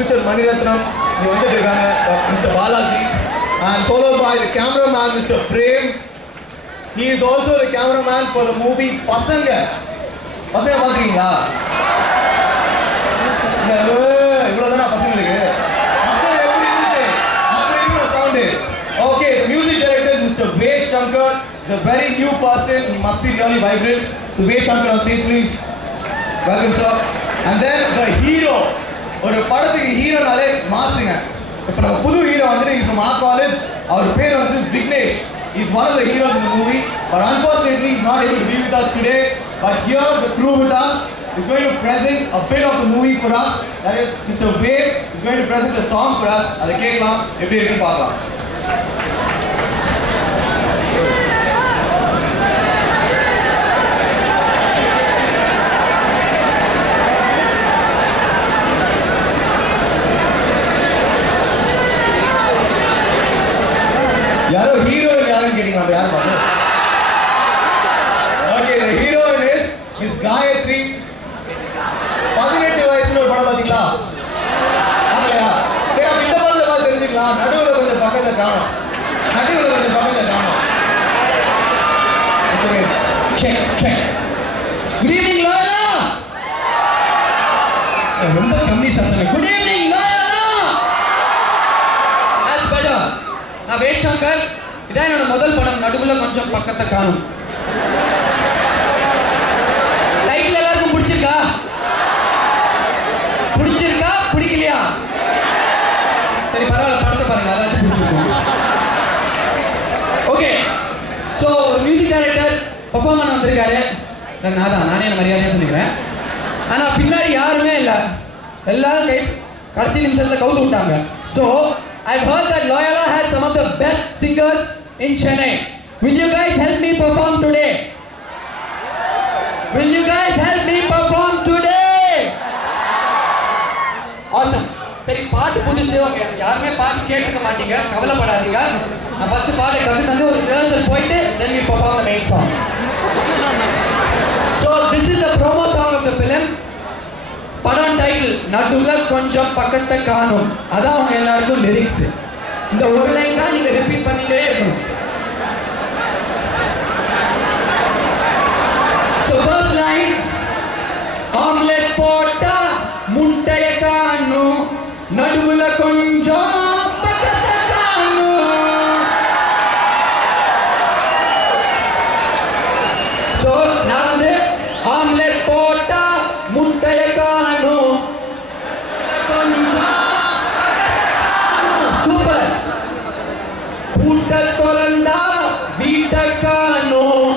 future Maniratnam, Mr. Balaji, and followed by the cameraman, Mr. Prem. He is also the cameraman for the movie Pasanga. Pasanga பாத்தீங்களா? இவ்வளவுதானா பசங்களுக்கு? பசங்க எப்படி இருந்துச்சு? அப்படி இருக்க sound. Okay, the music director is Mr. Ved Shankar. He's a very new person. He must be really vibrant. So Ved Shankar on stage, please. Welcome, sir. And then the hero. ஒரு படத்துக்கு ஹீரோனாலே மாசுங்க. இப்போ நம்ம புது hero வந்து is from our college. அவர் பேர் வந்து Vignesh. He's one of the heroes in the movie, but unfortunately he's not able to be with us today. But here the crew with us is going to present a bit of the movie for us. That is Mr. Ved is going to present a song for us. அதை கேட்கலாம், எப்படி இருக்குன்னு பார்க்கலாம். யாரோ heroine யாருன்னு கேட்டீங்க, அந்த யாரு பாருங்க. Okay, the heroine is Miss Gayatri. 18 வயசுல ஒரு படம் பாத்தீங்களா? ஆகலையா? சரி, அப்ப இந்த படத்தை பார்த்து தெரிஞ்சுக்கலாம். நடுவுல கொஞ்சம் பக்கத்துல காணோம். செக். Good evening Laya. ரொம்ப கம்மி சத்தங்க. Good evening Laya. as better. நான் வேட் சங்கர். இதான் என்னோட முதல் படம். நடுவுல கொஞ்சம் பக்கத்தை காணும். லைட்ல எல்லாருக்கும் பிடிச்சிருக்கா? பிடிக்கலையா? சரி, பரவாயில்ல, படத்தை பாருங்க, அதாச்சும் பிடிச்சிருக்கும். Okay, so music director perform பண்ண வந்திருக்காரு. நானே என்ன மரியாதையாக சொல்லிக்கிறேன். ஆனால் பின்னாடி யாருமே இல்லை. எல்லாரும் கடைசி நிமிஷத்தில் கவுத்து விட்டாங்க. So I've heard that Loyola has some of the best singers in Chennai. Will you guys help me perform today? Will you guys help me perform today? Awesome. சரி, பாட்டு புதுசு. யாருமே பாட்டு கேட்டுக்க மாட்டீங்க, கவலைப்படாதீங்க. நான் ஃபர்ஸ்ட் பாட்டு கற்றுட்டு ஒரு ரிஹர்சல் போயிட்டு then we perform the main song. So this is the promo song of the film. படம் டைட்டில் நடுவுல கொஞ்சம் பக்கத்தை காணும். அதான் அவங்க எல்லாருக்கும் லிரிக்ஸ். இந்த ஒரு லைன் தான் நீங்க ரிப்பீட் பண்ணிட்டே இருக்கணும். So first line, ஆம்லெட் போட்டா முட்டைய காணும், நடுவுல கொஞ்சம் பக்கத்தை காணும். So நான் வந்து ஆம்லெட் போட்டா முட்டைய காணும், சூப்பர். கூட்ட தொலைந்தா வீட்டை காணும்,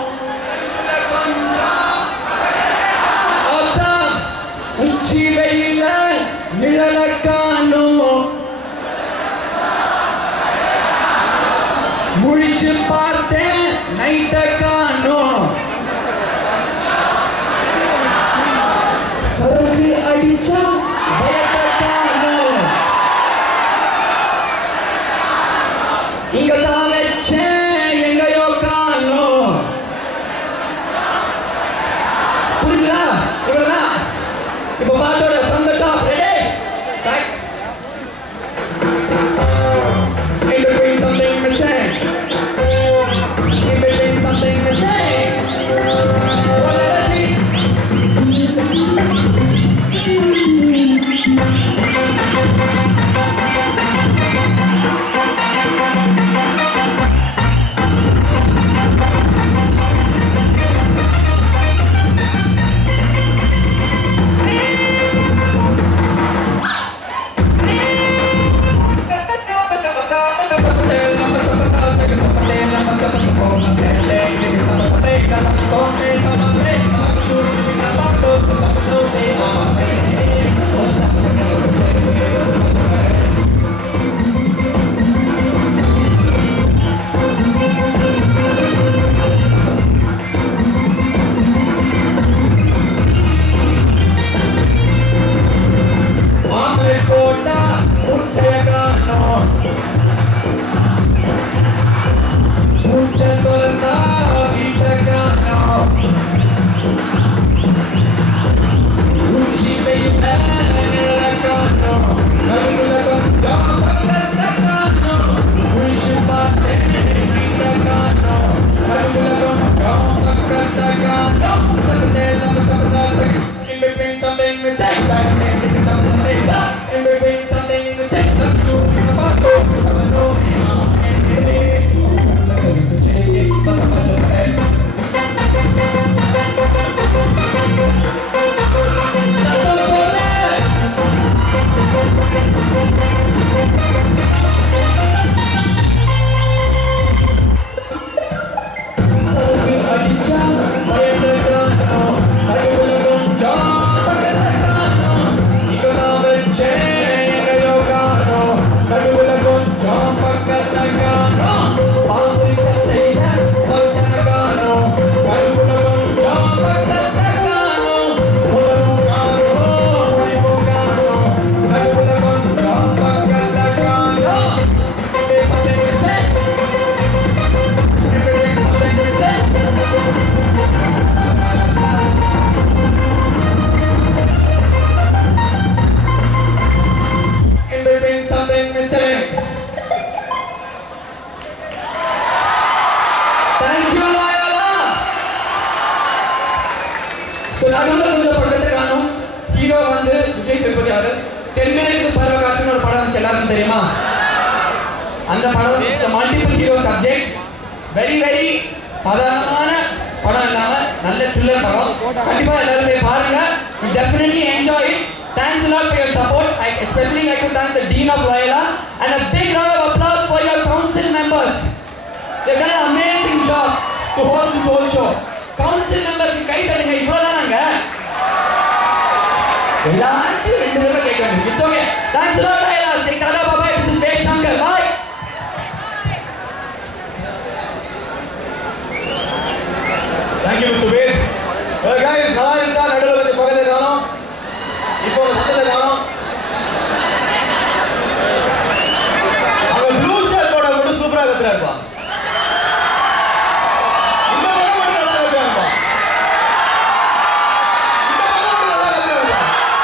உச்சி வெயில நிழல காணும், முழிச்சு பார்த்தேன் நைட்டை காணும், சரக்கு அடிச்சா பயத்தை காணும், இங்க தான் வச்சேன் எங்கயோ காணும். புரியுதா? இவ்வளவுதான். இப்ப பாட்டோட from the top. Ready? Right? In between something missing. In between something missing. One letter please. something missing. Something missing. In between something missing. The truth is about to know. தெரியுமா அந்த படம் multiple hero subject very very சாதாரணமான படம் இல்லாம நல்ல thriller படம் கண்டிப்பா எல்லாரும் போய் பாருங்க you definitely enjoy it thanks a lot for your support I especially like to thank the dean of Loyola and a big round of applause for your council members they've done an amazing job to host this whole show council members கை தட்டுங்க இவ்வளவுதானங்க எல்லாரும் ரெண்டு தடவை கேட்க வேண்டியது it's okay thanks a lot Loyola say tada bye bye